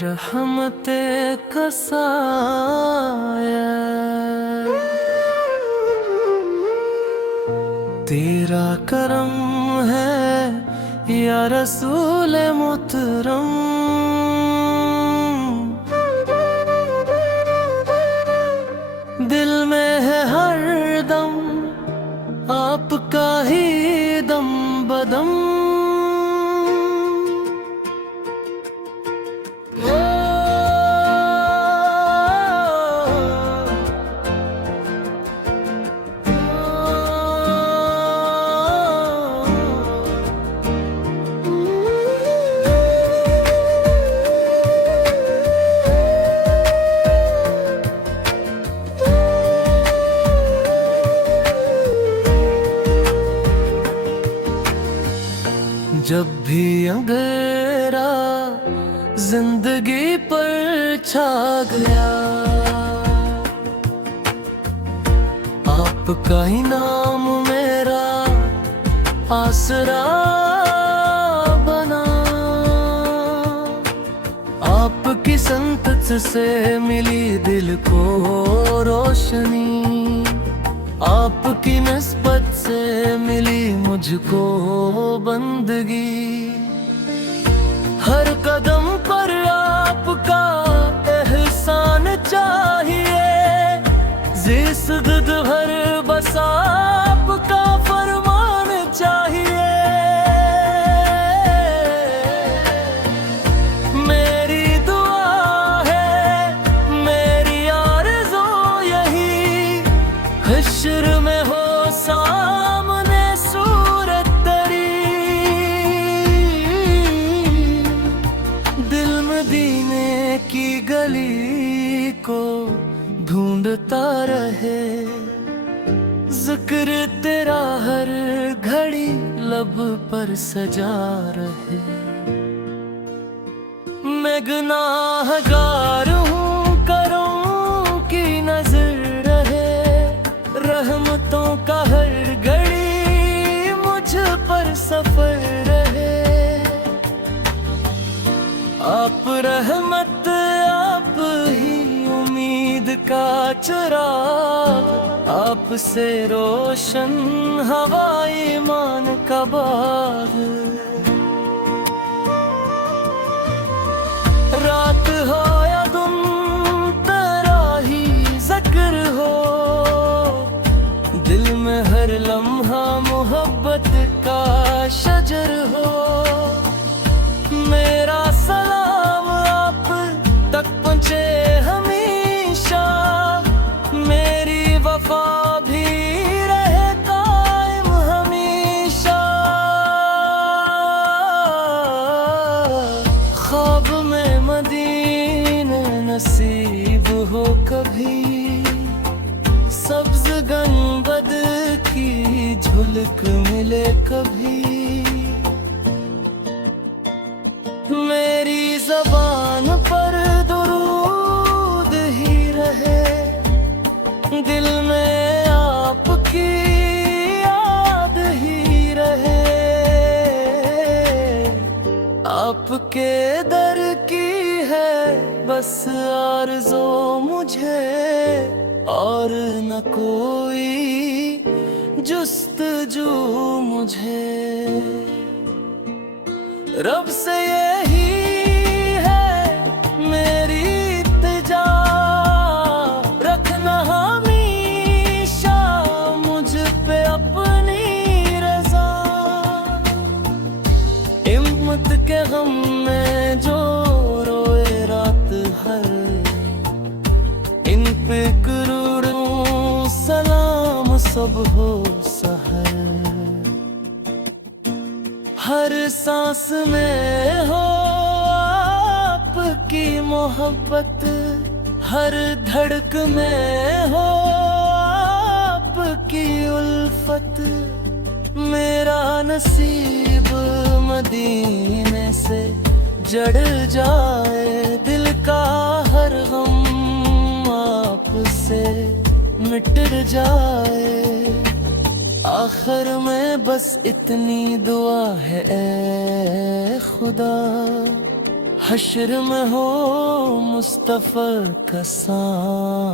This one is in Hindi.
रहमते का साया तेरा करम है या रसूल मुहतरम। दिल में है हर दम आपका ही दम बदम। जब भी अंधेरा जिंदगी पर छा गया, आपका ही नाम मेरा आसरा बना। आपकी संतत से मिली दिल को रोशनी, आपकी निस्बत से मिली मुझको बंदगी। हर कदम पर आपका एहसान चाहिए, जिस्दत भर बस आपका फरमान चाहिए। मेरी दुआ है, मेरी आरज़ू यही, हश्र में हो सामने सूरत तेरी। दिल मदीने की गली को ढूंढता रहे, जिक्र तेरा हर घड़ी लब पर सजा रहे। मैं गुनाहगार हूँ, करूँ की नजर रहे, रहमतों का हर घड़ी मुझ पर सफर रहे। आप रहमत, आप ही उम्मीद का चिराग, आपसे रोशन हवा ईमान का बाग। रात हो या दिन तेरा ही जिक्र हो, दिल में हर लम्हा मोहब्बत का शजर हो। मेरा सलाम आप तक पहुँचे हमेशा, मेरी वफा भी रहे कायम हमेशा। ख्वाब में मदीने नसीब हो कभी, सब्ज गंबद की झुलक मिले कभी। मेरी ज़बान पर दुरूद ही रहे, दिल में आपकी याद ही रहे। आपके दर की है बस आरज़ू मुझे, और न कोई जुस्तजू मुझे। रब से यही है मेरी इल्तिजा, रखना हमेशा मुझ पे अपनी रज़ा। हिम्मत के गम में जो रोए रात हर, इन पे करूँ सलाम सब हो सहर। हर सांस में हो आपकी मोहब्बत, हर धड़क में हो आपकी उल्फत। मेरा नसीब मदीने से जड़ जाए, दिल का हर गम आपसे मिट जाए। आखिर में बस इतनी दुआ है ए खुदा, हश्र में हो मुस्तफा का सामना।